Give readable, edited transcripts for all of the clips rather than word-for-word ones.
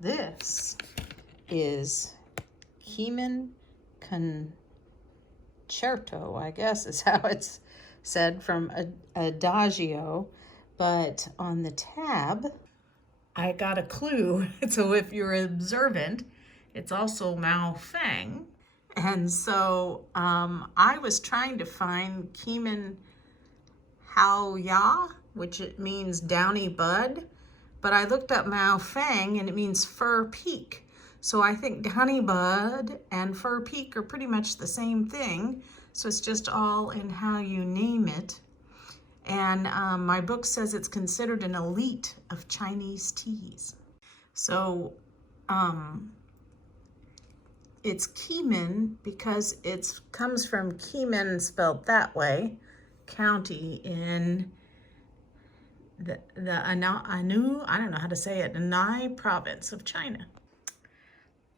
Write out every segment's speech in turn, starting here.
This is Keemun Concerto, I guess is how it's said, from Adagio. But on the tab, I got a clue. So if you're observant, it's also Feng. And so I was trying to find Qimen Hao Ya, which it means downy bud, but I looked up Feng and it means fir peak. So I think downy bud and fir peak are pretty much the same thing. So it's just all in how you name it. And my book says it's considered an elite of Chinese teas. So it's Qimen because it comes from Qimen, spelled that way, county in the Anu, I don't know how to say it, Anai province of China.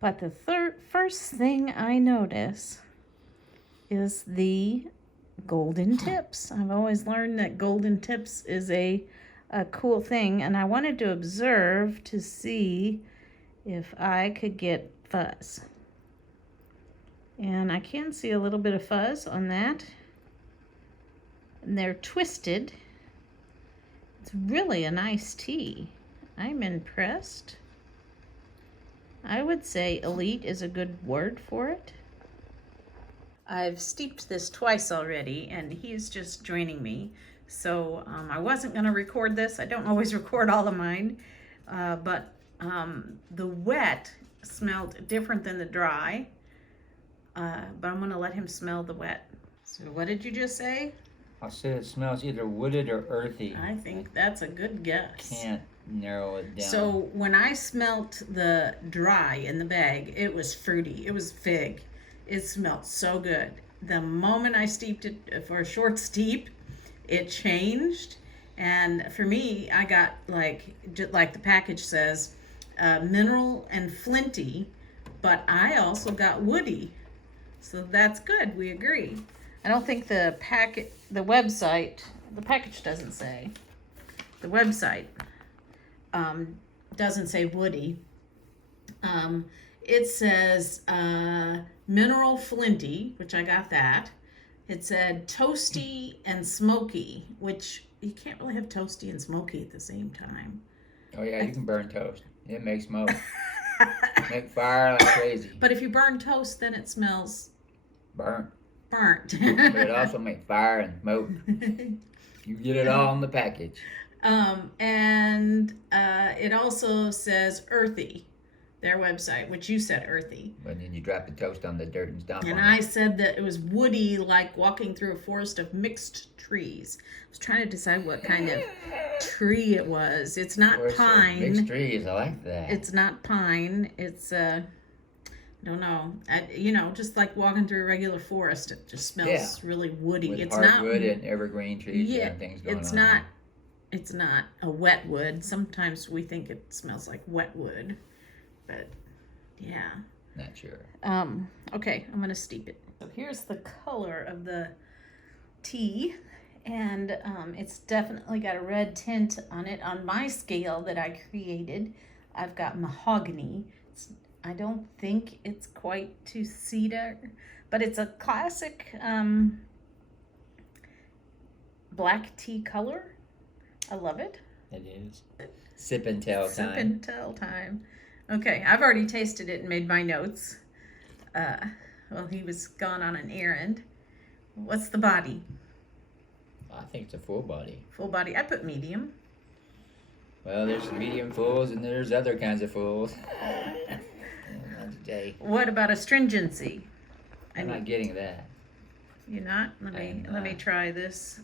But the first thing I notice is the golden tips. I've always learned that golden tips is a cool thing, and I wanted to observe to see if I could get fuzz. And I can see a little bit of fuzz on that. And they're twisted. It's really a nice tea. I'm impressed. I would say elite is a good word for it. I've steeped this twice already, and he's just joining me. So I wasn't going to record this. I don't always record all of mine. But the wet smelled different than the dry. But I'm going to let him smell the wet. So what did you just say? I said it smells either wooded or earthy. I think that's a good guess. Can't narrow it down. So when I smelt the dry in the bag, it was fruity. It was fig. It smelled so good. The moment I steeped it for a short steep, it changed. And for me, I got like the package says, mineral and flinty, but I also got woody. So that's good. We agree. I don't think the package doesn't say. The website doesn't say woody. It says mineral flinty, which I got that. It said toasty and smoky, which you can't really have toasty and smoky at the same time. Oh yeah, you can burn toast. It makes smoke. Make fire like crazy. But if you burn toast, then it smells burnt. But it also makes fire and smoke. You get it all in the package. And it also says earthy, their website, which you said earthy. But then you drop the toast on the dirt and stomp on it. And I said that it was woody, like walking through a forest of mixed trees. I was trying to decide what kind of tree it was. It's not pine. Mixed trees, I like that. It's not pine. It's I don't know. Just like walking through a regular forest, it just smells really woody. With it's hardwood not and evergreen trees and things going on. It's not a wet wood. Sometimes we think it smells like wet wood, but yeah. Not sure. Okay, I'm gonna steep it. So here's the color of the tea, and it's definitely got a red tint on it. On my scale that I created, I've got mahogany. I don't think it's quite to cedar, but it's a classic black tea color. I love it. It is. Sip and tell time. Sip and tell time. Okay, I've already tasted it and made my notes. He was gone on an errand. What's the body? I think it's a full body. Full body. I put medium. Well, there's medium fulls and there's other kinds of fulls. Today. What about astringency? I'm not getting that. You're not? Let me try this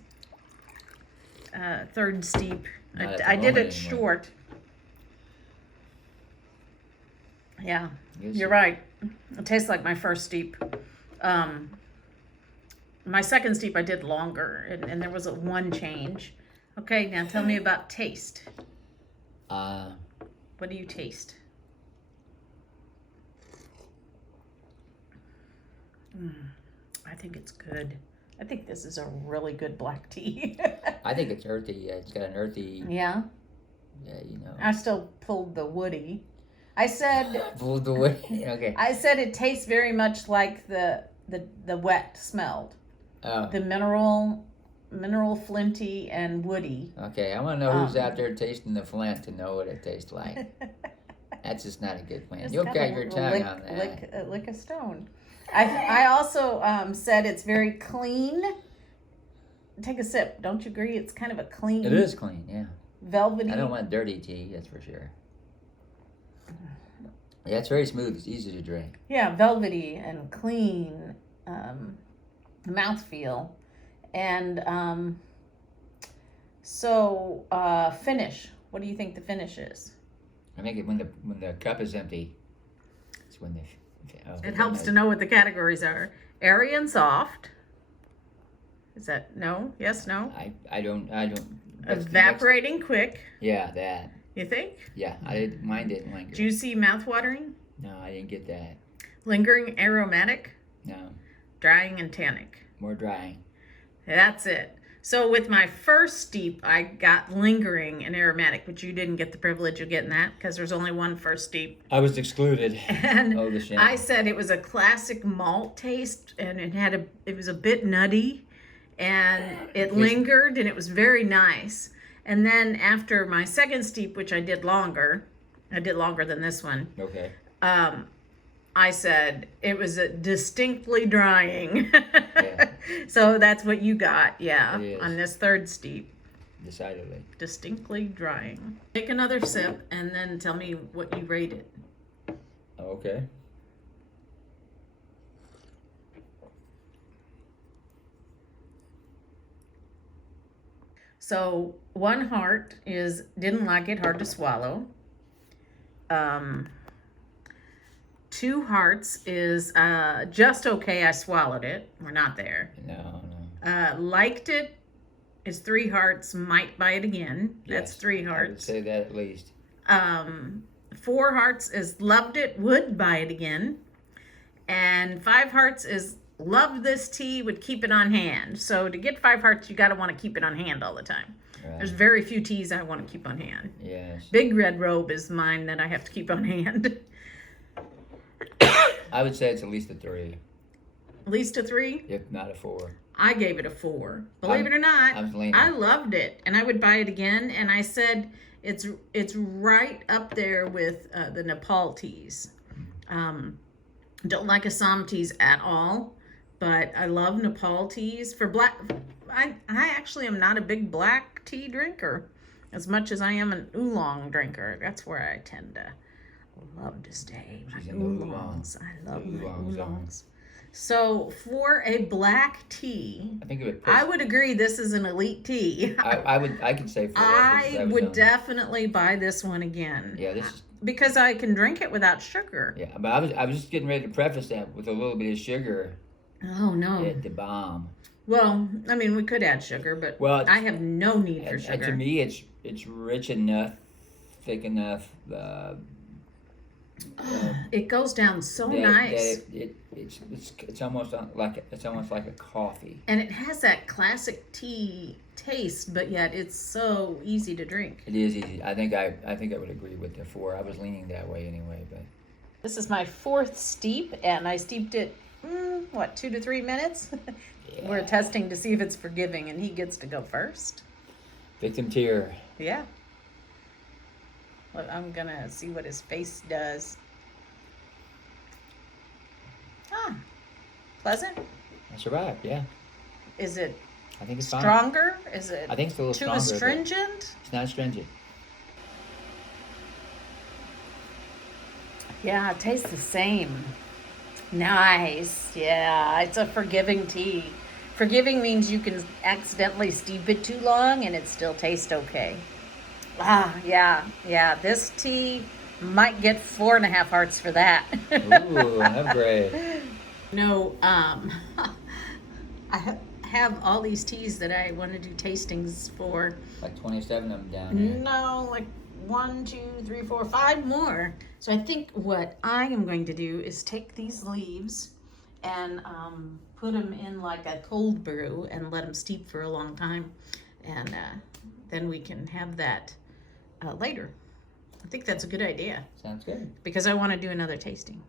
third steep. I did it short. Yeah, you're right. It tastes like my first steep. My second steep I did longer, and there was one change. Okay, now tell me about taste. What do you taste? I think it's good. I think this is a really good black tea. I think it's earthy. It's got an earthy. Yeah. Yeah, I still pulled the woody. I said Okay. I said it tastes very much like the wet smelled. Oh. The mineral flinty and woody. Okay, I want to know who's out there tasting the flint to know what it tastes like. That's just not a good plan. You'll cut your tongue on that. Lick a stone. I also said it's very clean. Take a sip. Don't you agree? It's kind of a clean. It is clean, yeah. Velvety. I don't want dirty tea, that's for sure. Yeah, it's very smooth. It's easy to drink. Yeah, velvety and clean mouthfeel. And finish. What do you think the finish is? I think when the cup is empty, it's when it helps to know what the categories are. Airy and soft. Is that no? Yes, no? I don't. Evaporating quick. Yeah, that. You think? Yeah, mine didn't linger. Juicy, mouthwatering. No, I didn't get that. Lingering, aromatic. No. Drying and tannic. More drying. That's it. So with my first steep, I got lingering and aromatic, but you didn't get the privilege of getting that because there's only one first steep. I was excluded. And oh, the shame. I said it was a classic malt taste, and it was a bit nutty, and it lingered, and it was very nice. And then after my second steep, which I did longer than this one. Okay. I said it was a distinctly drying. Yeah. So that's what you got, yeah, It is. on this third steep. Decidedly. Distinctly drying. Take another sip and then tell me what you rate it. Okay. So 1 heart is didn't like it, hard to swallow. 2 hearts is just okay, I swallowed it. We're not there. No. Liked it is 3 hearts, might buy it again. That's Yes, 3 I would hearts. say that at least. 4 hearts is loved it, would buy it again. And 5 hearts is loved this tea, would keep it on hand. So to get 5 hearts, you got to want to keep it on hand all the time. Right. There's very few teas I want to keep on hand. Yes. Big Red Robe is mine that I have to keep on hand. I would say it's at least a 3. At least a 3? If not a 4. I gave it a 4. Believe it or not, I was leaning. I loved it, and I would buy it again. And I said it's right up there with the Nepal teas. Don't like Assam teas at all, but I love Nepal teas. For black, I actually am not a big black tea drinker, as much as I am an oolong drinker. That's where I tend to love to stay. My She's in the oolongs. I love my oolong zone. oolongs. So for a black tea, I think it would. I would agree this is an elite tea. I could say 4. I would definitely buy this one again. Yeah, this is. Because I can drink it without sugar. Yeah, but I was just getting ready to preface that with a little bit of sugar. Oh no. At the bomb. Well, I mean, we could add sugar, but I have no need for sugar. To me, it's rich enough, thick enough. It goes down so nice. It's almost like a coffee. And it has that classic tea taste, but yet it's so easy to drink. It is easy. I think I would agree with the 4. I was leaning that way anyway, but. This is my 4th steep, and I steeped it 2 to 3 minutes. Yeah. We're testing to see if it's forgiving, and he gets to go first. Victim tier. Yeah. Well, I'm gonna see what his face does. Pleasant. I survived. Yeah. Is it I think it's fine. stronger? Is it I think it's a little too stronger. astringent? It's not astringent. Yeah, it tastes the same. Nice. Yeah, it's a forgiving tea. Forgiving means you can accidentally steep it too long and it still tastes okay. Yeah. This tea might get 4.5 hearts for that. Ooh, an upgrade. No, I have all these teas that I want to do tastings for. Like 27 of them down here. No, like 1, 2, 3, 4, 5 more. So I think what I am going to do is take these leaves and put them in like a cold brew and let them steep for a long time. And then we can have that later. I think that's a good idea Sounds good. because I want to do another tasting.